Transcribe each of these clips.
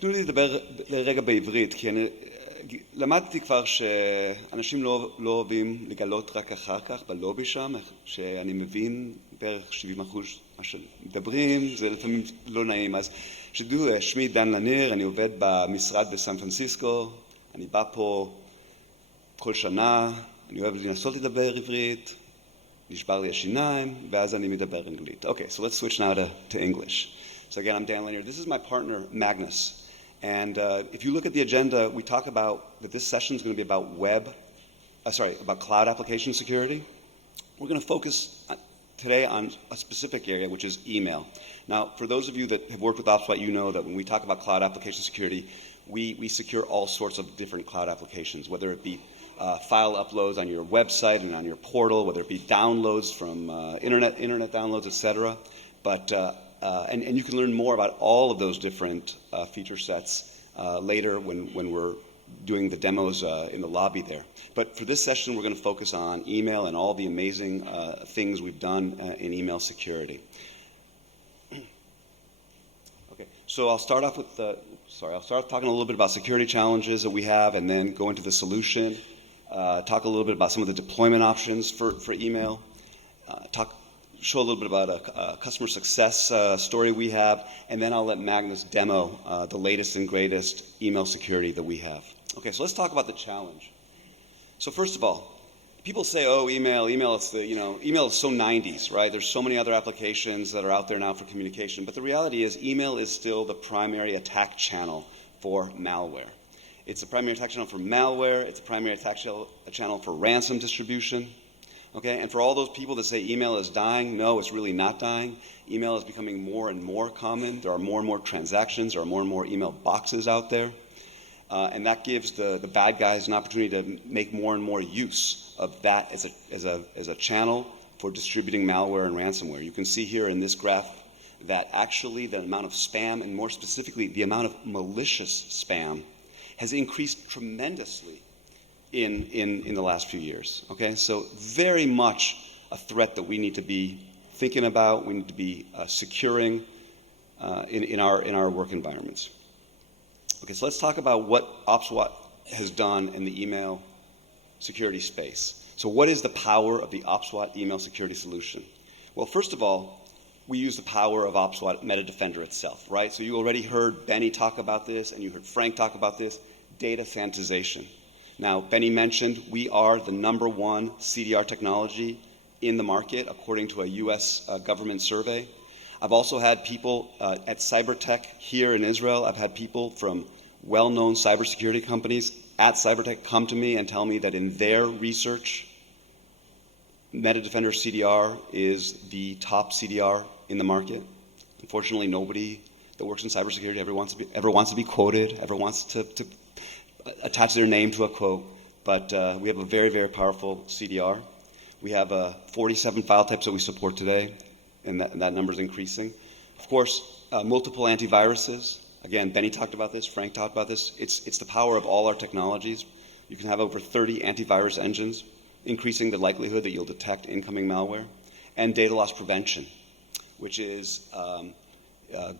תנו לי לדבר לרגע בעברית, כי אני למדתי כבר שאנשים לא אוהבים לגלות רק אחר כך בלובי שם, שאני מבין בערך 70% מה שמדברים, זה לפעמים לא נעים. אז שתדעו, שמי דן לניר, אני עובד במשרד בסן פרנסיסקו, אני בא פה כל שנה, אני אוהב לנסות לדבר עברית, נשבר לי השיניים, ואז אני מדבר אנגלית. Okay, so let's switch now to English. So again, I'm Dan Lanier. This is my partner, Magnus. And if you look at the agenda, we talk about that this session is going to be about about cloud application security. We're going to focus today on a specific area, which is email. Now, for those of you that have worked with OpsWatt, you know that when we talk about cloud application security, we secure all sorts of different cloud applications, whether it be file uploads on your website and on your portal, whether it be downloads from internet downloads, etc. But and you can learn more about all of those different feature sets later when we're doing the demos in the lobby there. But for this session, we're going to focus on email and all the amazing things we've done in email security. Okay, so I'll start off talking a little bit about security challenges that we have, and then go into the solution. Talk a little bit about some of the deployment options for email. Show a little bit about a customer success story we have, and then I'll let Magnus demo the latest and greatest email security that we have. Okay, so let's talk about the challenge. So first of all, people say, oh, email is so 90s, right? There's so many other applications that are out there now for communication, but the reality is email is still the primary attack channel for malware. It's the primary attack channel for malware, it's the primary attack channel for ransom distribution. Okay, and for all those people that say email is dying, no, it's really not dying. Email is becoming more and more common. There are more and more transactions, there are more and more email boxes out there. And that gives the bad guys an opportunity to make more and more use of that as a channel for distributing malware and ransomware. You can see here in this graph that actually the amount of spam, and more specifically the amount of malicious spam, has increased tremendously in the last few years. Okay, so very much a threat that we need to be thinking about, we need to be securing in our work environments. Okay, so let's talk about what OpsWatt has done in the email security space. So what is the power of the OpsWatt email security solution? Well, first of all, we use the power of OpsWatt MetaDefender itself, right? So you already heard Benny talk about this, and you heard Frank talk about this, data sanitization. Now, Benny mentioned we are the #1 CDR technology in the market, according to a U.S. government survey. I've also had people at Cybertech here in Israel. I've had people from well-known cybersecurity companies at Cybertech come to me and tell me that in their research, MetaDefender CDR is the top CDR in the market. Unfortunately, nobody that works in cybersecurity ever wants to be quoted, ever wants to attach their name to a quote, but we have a very, very powerful CDR. We have 47 file types that we support today, and that number is increasing. Of course, multiple antiviruses. Again, Benny talked about this, Frank talked about this. It's the power of all our technologies. You can have over 30 antivirus engines, increasing the likelihood that you'll detect incoming malware. And data loss prevention, which is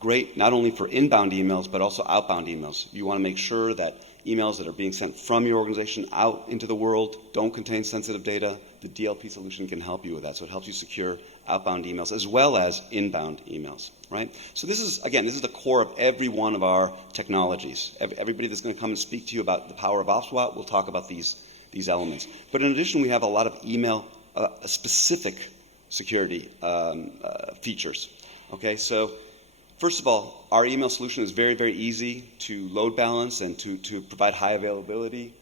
great not only for inbound emails, but also outbound emails. You want to make sure that emails that are being sent from your organization out into the world don't contain sensitive data. The DLP solution can help you with that. So it helps you secure outbound emails as well as inbound emails, right? So this is the core of every one of our technologies. Everybody that's going to come and speak to you about the power of OpsWatt will talk about these elements. But in addition, we have a lot of email specific security features. Okay, so first of all, our email solution is very, very easy to load balance and to provide high availability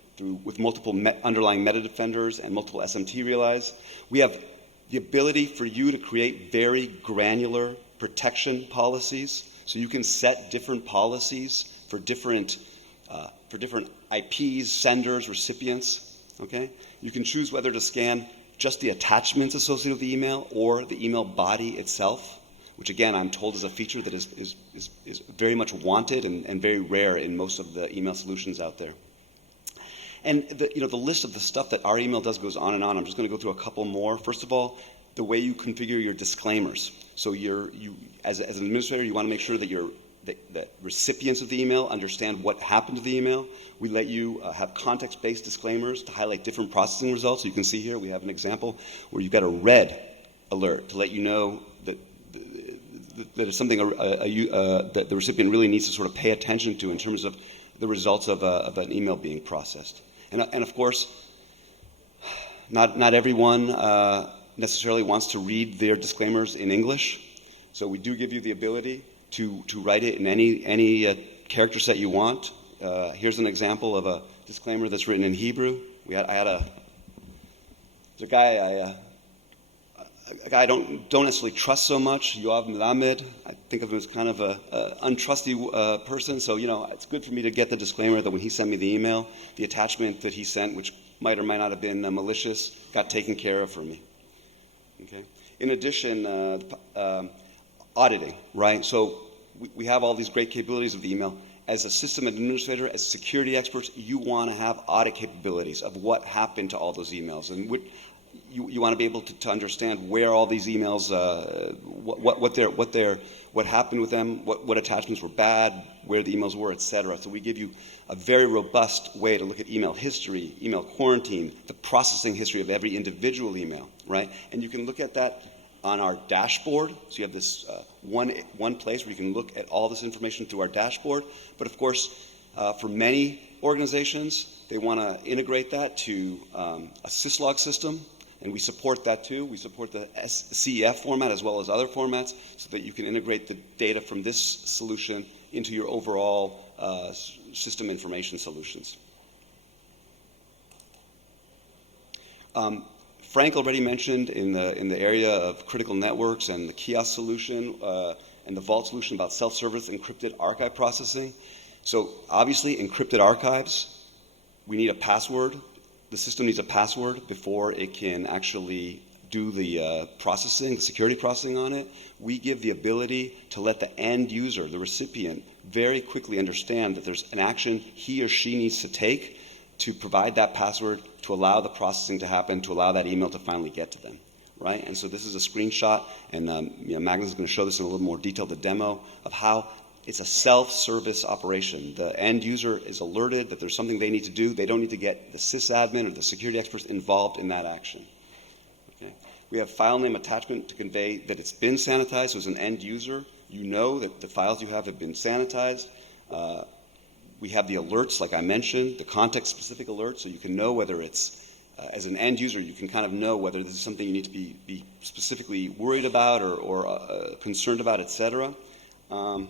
with multiple underlying MetaDefenders and multiple SMT realize. We have the ability for you to create very granular protection policies, so you can set different policies for different IPs, senders, recipients. Okay, you can choose whether to scan just the attachments associated with the email or the email body itself, which again I'm told is a feature that is very much wanted and very rare in most of the email solutions out there. And the list of the stuff that our email does goes on and on. I'm just going to go through a couple more. First of all, the way you configure your disclaimers. So as an administrator, you want to make sure that that recipients of the email understand what happened to the email. We let you have context-based disclaimers to highlight different processing results. So you can see here we have an example where you've got a red alert to let you know that it's something that the recipient really needs to sort of pay attention to in terms of the results of an email being processed. And of course, not everyone necessarily wants to read their disclaimers in English. So we do give you the ability to write it in any character set you want. Here's an example of a disclaimer that's written in Hebrew. I had a guy I don't necessarily trust so much, Yoav Melamed. I think of him as kind of a untrusty person. So, it's good for me to get the disclaimer that when he sent me the email, the attachment that he sent, which might or might not have been malicious, got taken care of for me. Okay. In addition, auditing, right? So we have all these great capabilities of the email. As a system administrator, as security experts, you want to have audit capabilities of what happened to all those emails. And you want to be able to understand where all these emails, what happened with them, what attachments were bad, where the emails were, etc. So we give you a very robust way to look at email history, email quarantine, the processing history of every individual email, right? And you can look at that on our dashboard. So you have this one place where you can look at all this information through our dashboard. But of course, for many organizations, they want to integrate that to a syslog system. And we support that too. We support the CEF format as well as other formats so that you can integrate the data from this solution into your overall system information solutions. Frank already mentioned in the area of critical networks and the kiosk solution and the Vault solution about self-service encrypted archive processing. So obviously encrypted archives, we need a password. The system needs a password before it can actually do the processing, the security processing on it. We give the ability to let the end user, the recipient, very quickly understand that there's an action he or she needs to take to provide that password, to allow the processing to happen, to allow that email to finally get to them, right? And so this is a screenshot, and Magnus is going to show this in a little more detail, the demo of how it's a self-service operation. The end user is alerted that there's something they need to do. They don't need to get the sysadmin or the security experts involved in that action. Okay. We have file name attachment to convey that it's been sanitized. So as an end user, you know that the files you have been sanitized. We have the alerts, like I mentioned, the context-specific alerts, so you can know whether it's, as an end user, you can kind of know whether this is something you need to be specifically worried about or concerned about, etc. And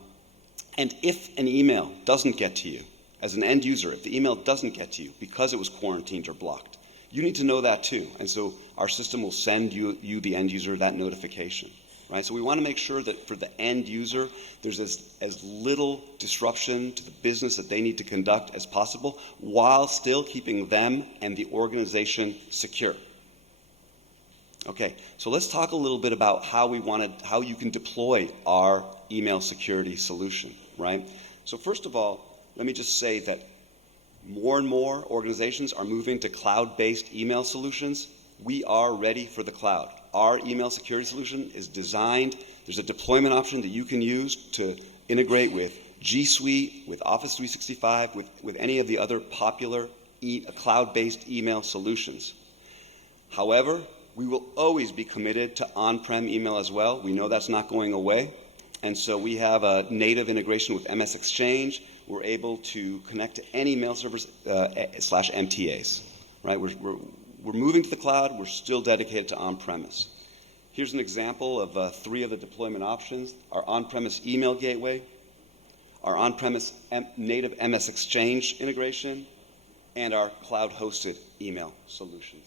if an email doesn't get to you, as an end user, if the email doesn't get to you because it was quarantined or blocked, you need to know that too. And so our system will send you the end user, that notification. Right? So we want to make sure that for the end user, there's as little disruption to the business that they need to conduct as possible while still keeping them and the organization secure. Okay, so let's talk a little bit about how you can deploy our email security solution, right? So first of all, let me just say that more and more organizations are moving to cloud-based email solutions. We are ready for the cloud. Our email security solution is designed, there's a deployment option that you can use to integrate with G Suite, with Office 365, with any of the other popular cloud-based email solutions. However, we will always be committed to on-prem email as well. We know that's not going away. And so we have a native integration with MS Exchange. We're able to connect to any mail servers slash MTAs, right? We're moving to the cloud. We're still dedicated to on-premise. Here's an example of 3 of the deployment options: our on-premise email gateway, our on-premise native MS Exchange integration, and our cloud-hosted email solutions.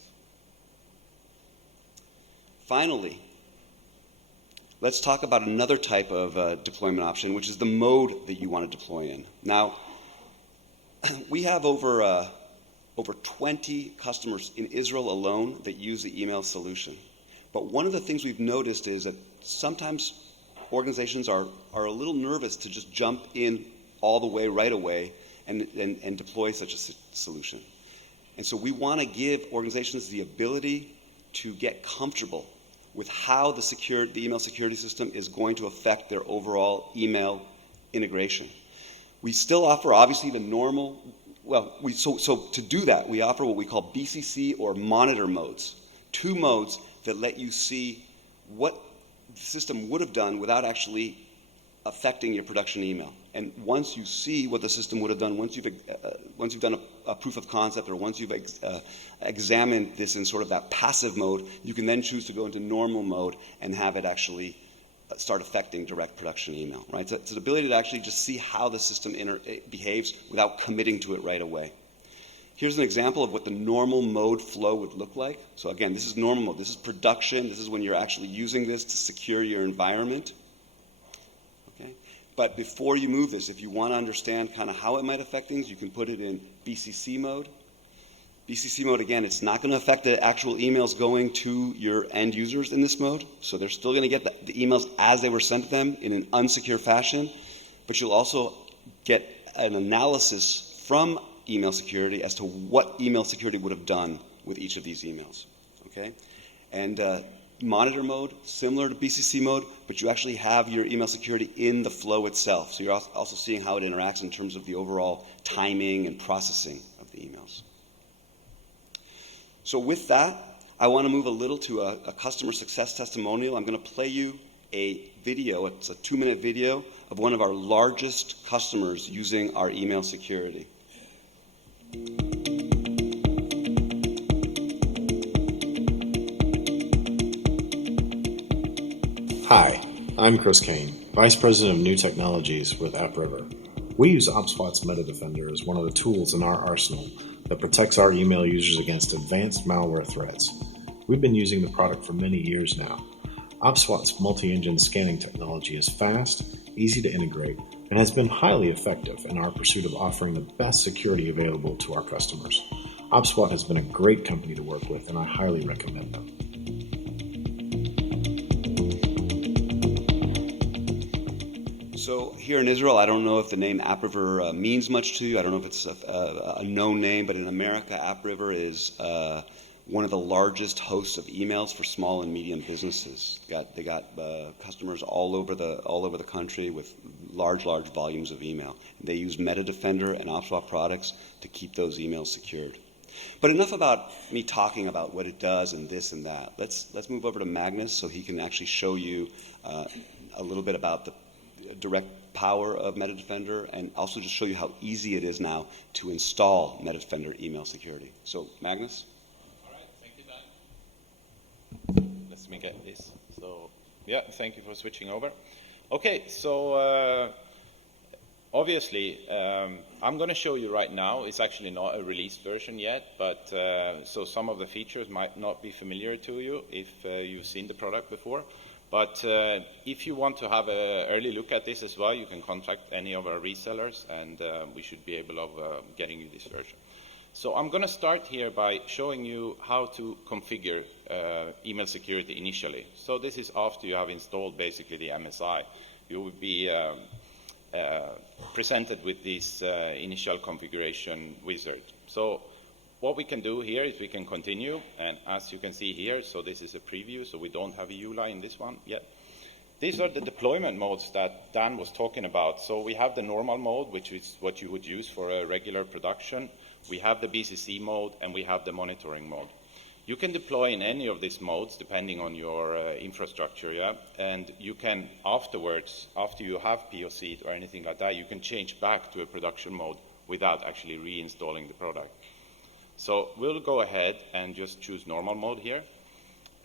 Finally, let's talk about another type of deployment option, which is the mode that you want to deploy in. Now, we have over 20 customers in Israel alone that use the email solution. But one of the things we've noticed is that sometimes organizations are a little nervous to just jump in all the way right away and deploy such a solution. And so we want to give organizations the ability to get comfortable with how the email security system is going to affect their overall email integration. We still offer, obviously, the normal, so to do that, we offer what we call BCC or monitor modes, 2 modes that let you see what the system would have done without actually affecting your production email. And once you see what the system would have done, once you've done a proof of concept, or once you've examined this in sort of that passive mode, you can then choose to go into normal mode and have it actually start affecting direct production email, right? So it's the ability to actually just see how the system behaves without committing to it right away. Here's an example of what the normal mode flow would look like. So again, this is normal mode. This is production. This is when you're actually using this to secure your environment. Okay? But before you move this, if you want to understand kind of how it might affect things, you can put it in BCC mode. BCC mode, again, it's not going to affect the actual emails going to your end users in this mode. So they're still going to get the emails as they were sent to them in an unsecure fashion. But you'll also get an analysis from email security as to what email security would have done with each of these emails. Okay? And monitor mode, similar to BCC mode, but you actually have your email security in the flow itself. So you're also seeing how it interacts in terms of the overall timing and processing of the emails. So with that, I want to move a little to a customer success testimonial. I'm going to play you a video. It's a 2-minute video of one of our largest customers using our email security. Hi, I'm Chris Kane, Vice President of New Technologies with AppRiver. We use OpSWAT's MetaDefender as one of the tools in our arsenal that protects our email users against advanced malware threats. We've been using the product for many years now. OpSWAT's multi-engine scanning technology is fast, easy to integrate, and has been highly effective in our pursuit of offering the best security available to our customers. OpSWAT has been a great company to work with, and I highly recommend them. So here in Israel, I don't know if the name AppRiver means much to you. I don't know if it's a known name, but in America, AppRiver is one of the largest hosts of emails for small and medium businesses. They got customers all over the country with large volumes of email. They use MetaDefender and OpSWAT products to keep those emails secured. But enough about me talking about what it does and this and that. Let's move over to Magnus so he can actually show you a little bit about the direct power of MetaDefender, and also just show you how easy it is now to install MetaDefender email security. So, Magnus? All right, thank you, Dan. Let me get this. So, yeah, thank you for switching over. Okay, so obviously, I'm going to show you right now. It's actually not a released version yet, but so some of the features might not be familiar to you if you've seen the product before. But if you want to have an early look at this as well, you can contact any of our resellers, and we should be able of getting you this version. So I'm going to start here by showing you how to configure email security initially. So this is after you have installed basically the MSI. You will be presented with this initial configuration wizard. So what we can do here is we can continue, and as you can see here, so this is a preview, so we don't have a EULA in this one yet. These are the deployment modes that Dan was talking about. So we have the normal mode, which is what you would use for a regular production. We have the BCC mode, and we have the monitoring mode. You can deploy in any of these modes depending on your infrastructure, yeah? And you can afterwards, after you have POC'd or anything like that, you can change back to a production mode without actually reinstalling the product. So we'll go ahead and just choose normal mode here.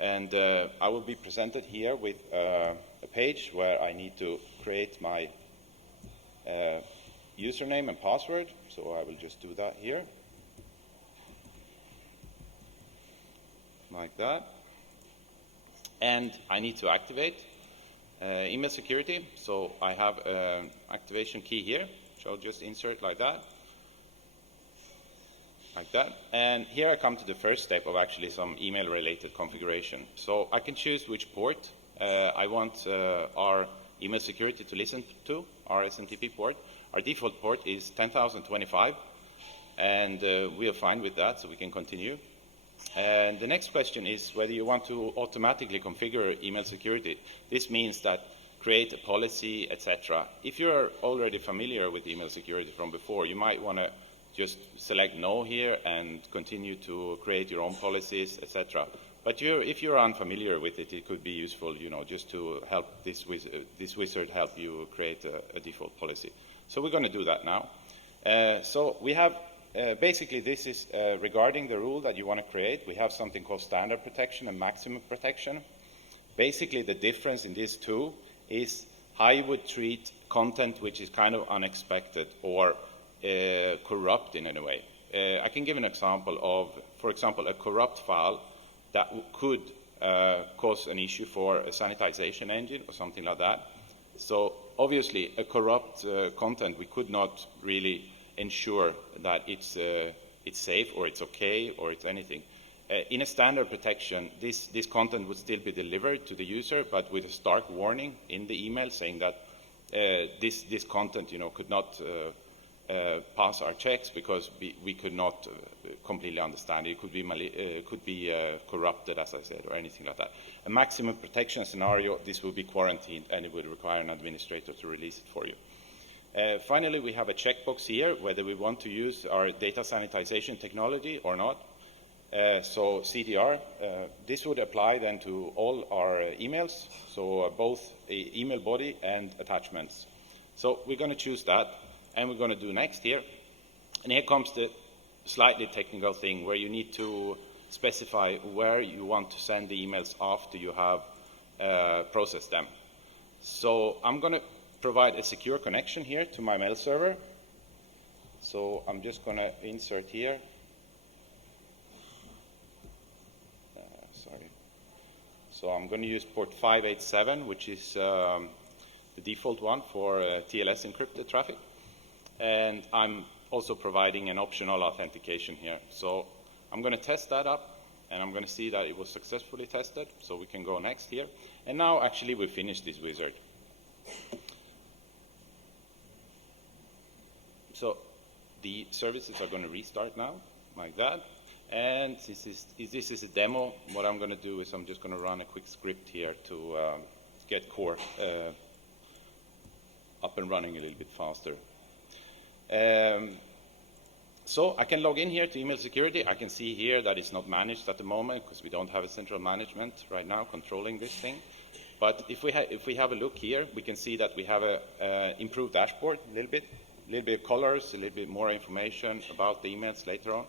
And I will be presented here with a page where I need to create my username and password. So I will just do that here. Like that. And I need to activate email security. So I have an activation key here. So I'll just insert like that. Like that. And here I come to the first step of actually some email related configuration. So I can choose which port I want our email security to listen to, our SMTP port. Our default port is 10,025, and we are fine with that, so we can continue. And the next question is whether you want to automatically configure email security. This means that create a policy, etc. If you're already familiar with email security from before, you might want to just select no here and continue to create your own policies, etc. But if you're unfamiliar with it, it could be useful, just to help this wizard help you create a default policy. So we're going to do that now. So we have, basically this is regarding the rule that you want to create. We have something called standard protection and maximum protection. Basically the difference in these two is how you would treat content which is kind of unexpected or corrupt in any way. I can give an example of, for example, a corrupt file that could cause an issue for a sanitization engine or something like that. So obviously a corrupt content, we could not really ensure that it's safe or it's okay or it's anything. In a standard protection, this content would still be delivered to the user, but with a stark warning in the email saying that this content, could not pass our checks because we could not completely understand it. It could be corrupted, as I said, or anything like that. A maximum protection scenario, this will be quarantined and it would require an administrator to release it for you. Finally, we have a checkbox here whether we want to use our data sanitization technology or not. So CDR, this would apply then to all our emails, so both email body and attachments. So we're going to choose that, and we're going to do next here. And here comes the slightly technical thing where you need to specify where you want to send the emails after you have processed them. So I'm going to provide a secure connection here to my mail server. So I'm just going to insert here. So I'm going to use port 587, which is the default one for TLS encrypted traffic. And I'm also providing an optional authentication here. So I'm going to test that up, and I'm going to see that it was successfully tested. So we can go next here. And now actually we finished this wizard. So the services are going to restart now, like that. And this is a demo. What I'm going to do is I'm just going to run a quick script here to get Core up and running a little bit faster. So I can log in here to email security. I can see here that it's not managed at the moment because we don't have a central management right now controlling this thing. But if we have a look here, we can see that we have a improved dashboard a little bit of colors, a little bit more information about the emails later on.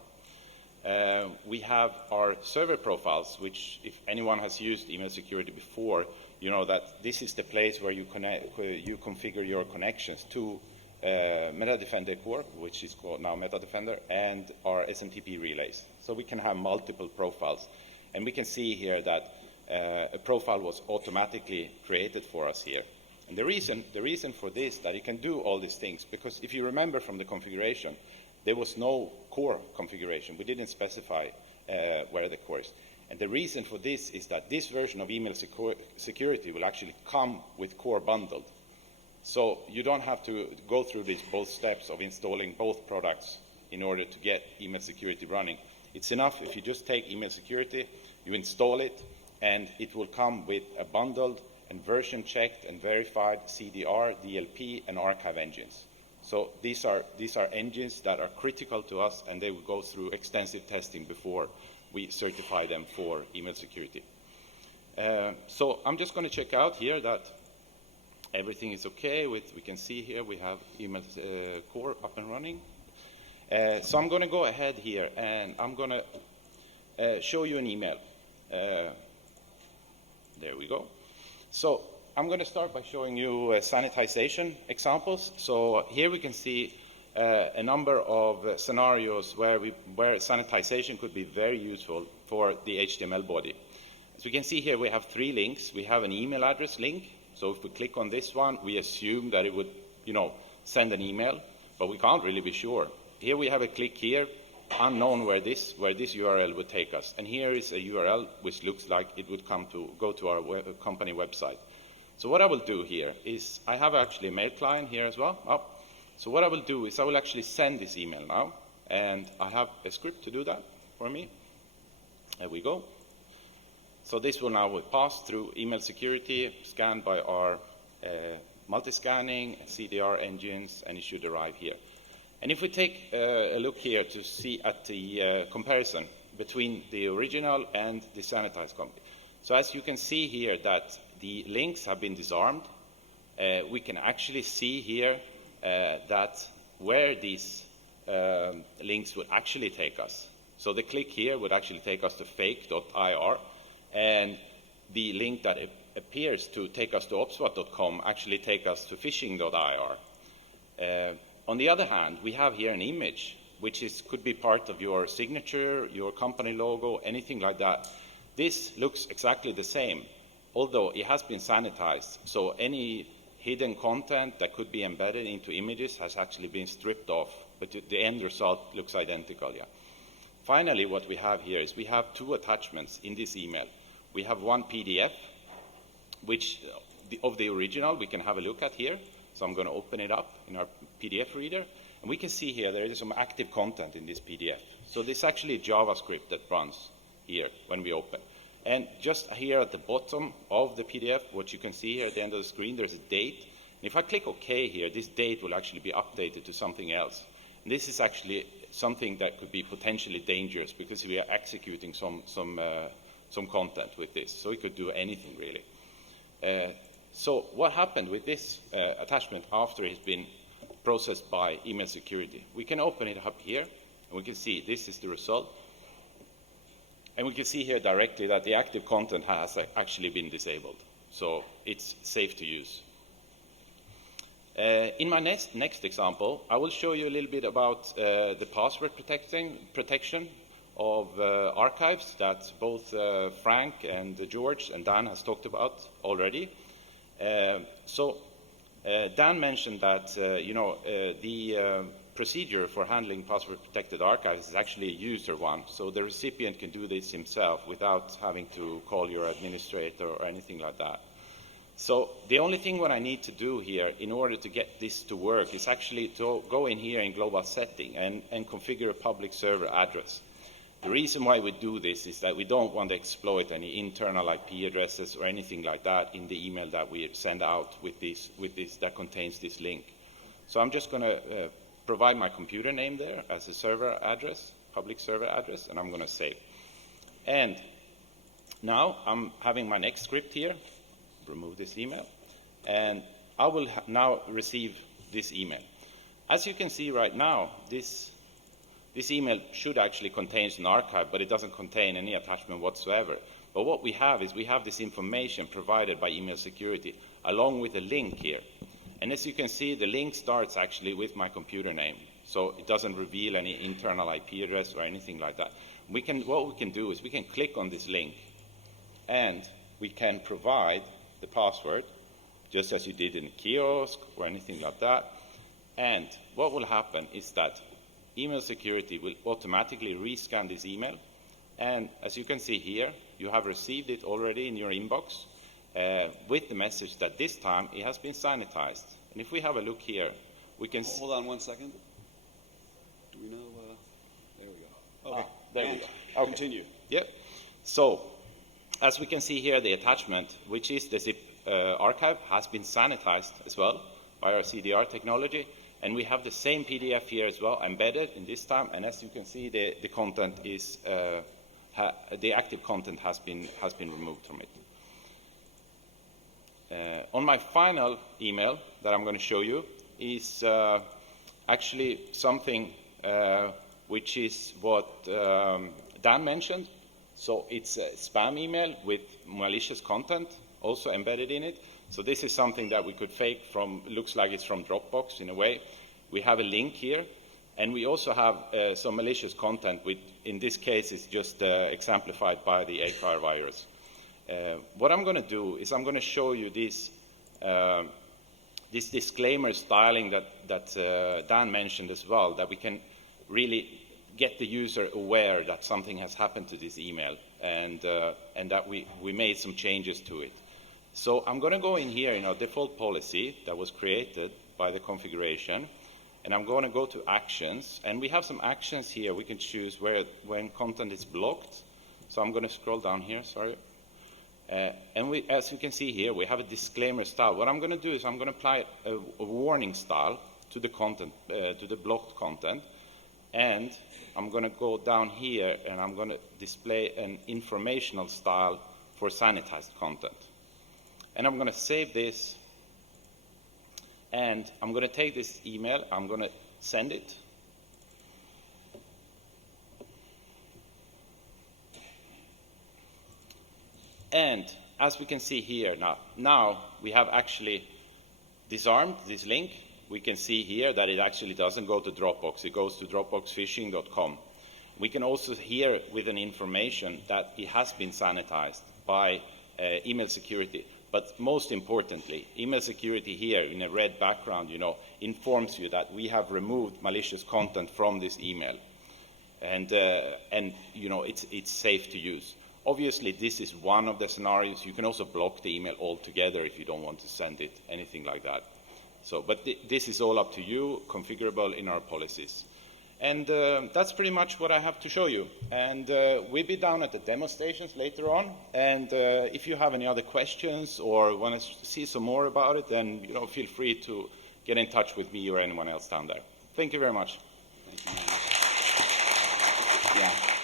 We have our server profiles, which if anyone has used email security before, you know that this is the place where you configure your connections to MetaDefender Core, which is called now MetaDefender, and our SMTP relays. So we can have multiple profiles. And we can see here that a profile was automatically created for us here. And the reason for this, that it can do all these things, because if you remember from the configuration, there was no core configuration. We didn't specify where the core is. And the reason for this is that this version of email security will actually come with core bundled. So you don't have to go through these both steps of installing both products in order to get email security running. It's enough if you just take email security, you install it, and it will come with a bundled and version checked and verified CDR, DLP, and archive engines. So these are engines that are critical to us, and they will go through extensive testing before we certify them for email security. So I'm just going to check out here that everything is okay. We can see here we have email core up and running. So I'm going to go ahead here, and I'm going to show you an email. There we go. So I'm going to start by showing you sanitization examples. So here we can see a number of scenarios where sanitization could be very useful for the HTML body. As we can see here, we have 3 links. We have an email address link. So if we click on this one, we assume that it would, send an email, but we can't really be sure. Here we have a click here, unknown where this URL would take us. And here is a URL which looks like it would go to our company website. So what I will do here is I have actually a mail client here as well. So what I will do is I will actually send this email now, and I have a script to do that for me. There we go. So this will now pass through email security, scanned by our multi-scanning, CDR engines, and it should arrive here. And if we take a look here to see at the comparison between the original and the sanitized copy. So as you can see here that the links have been disarmed, we can actually see here that where these links would actually take us. So the click here would actually take us to fake.ir, and the link that appears to take us to opswat.com actually take us to phishing.ir. On the other hand, we have here an image which could be part of your signature, your company logo, anything like that. This looks exactly the same, although it has been sanitized. So any hidden content that could be embedded into images has actually been stripped off, but the end result looks identical. Yeah. Finally, what we have here is we have two attachments in this email. We have one PDF, which of the original we can have a look at here. So I'm going to open it up in our PDF reader, and we can see here there is some active content in this PDF. So this is actually JavaScript that runs here when we open. And just here at the bottom of the PDF, what you can see here at the end of the screen, there's a date. And if I click OK here, this date will actually be updated to something else. And this is actually something that could be potentially dangerous because we are executing some content with this. So it could do anything really. So what happened with this attachment after it's been processed by email security? We can open it up here, and we can see this is the result. And we can see here directly that the active content has actually been disabled. So it's safe to use. In my next example, I will show you a little bit about the password protection of archives that both Frank and George and Dan has talked about already. Dan mentioned that the procedure for handling password-protected archives is actually a user one, so the recipient can do this himself without having to call your administrator or anything like that. So the only thing what I need to do here in order to get this to work is actually to go in here in global setting and configure a public server address. The reason why we do this is that we don't want to exploit any internal IP addresses or anything like that in the email that we send out with this that contains this link. So I'm just going to provide my computer name there as a server address, public server address, and I'm going to save. And now I'm having my next script here. Remove this email, and I will now receive this email. As you can see right now, this email should actually contain an archive, but it doesn't contain any attachment whatsoever. But what we have is we have this information provided by email security along with a link here. And as you can see, the link starts actually with my computer name. So it doesn't reveal any internal IP address or anything like that. What we can do is we can click on this link, and we can provide the password, just as you did in a kiosk or anything like that. And what will happen is that email security will automatically rescan this email. And as you can see here, you have received it already in your inbox with the message that this time it has been sanitized. And if we have a look here, we can Hold on 1 second. Do we know? There we go. Okay. There we go. Okay. Continue. Yep. So, as we can see here, the attachment, which is the zip archive, has been sanitized as well by our CDR technology. And we have the same PDF here as well, embedded in this time. And as you can see, the content is, the active content has been removed from it. On my final email that I'm going to show you is actually something which is what Dan mentioned. So it's a spam email with malicious content also embedded in it. So this is something that we could fake from, looks like it's from Dropbox in a way. We have a link here, and we also have some malicious content, which in this case is just exemplified by the ACAR virus. What I'm going to do is I'm going to show you this disclaimer styling that Dan mentioned as well, that we can really get the user aware that something has happened to this email and that we made some changes to it. So I'm going to go in here in our default policy that was created by the configuration, and I'm going to go to actions, and we have some actions here. We can choose when content is blocked. So I'm going to scroll down here, sorry. And as you can see here, we have a disclaimer style. What I'm going to do is I'm going to apply a warning style to the content, to the blocked content, and I'm going to go down here and I'm going to display an informational style for sanitized content. And I'm going to save this, and I'm going to take this email, I'm going to send it. And as we can see here now we have actually disarmed this link. We can see here that it actually doesn't go to Dropbox. It goes to dropboxphishing.com. We can also hear with an information that it has been sanitized by email security. But most importantly, email security here in a red background, informs you that we have removed malicious content from this email. And it's safe to use. Obviously, this is one of the scenarios. You can also block the email altogether if you don't want to send it, anything like that. But this is all up to you, configurable in our policies. And that's pretty much what I have to show you. And we'll be down at the demo stations later on. And if you have any other questions or want to see some more about it, then feel free to get in touch with me or anyone else down there. Thank you very much. Thank you very much. Yeah.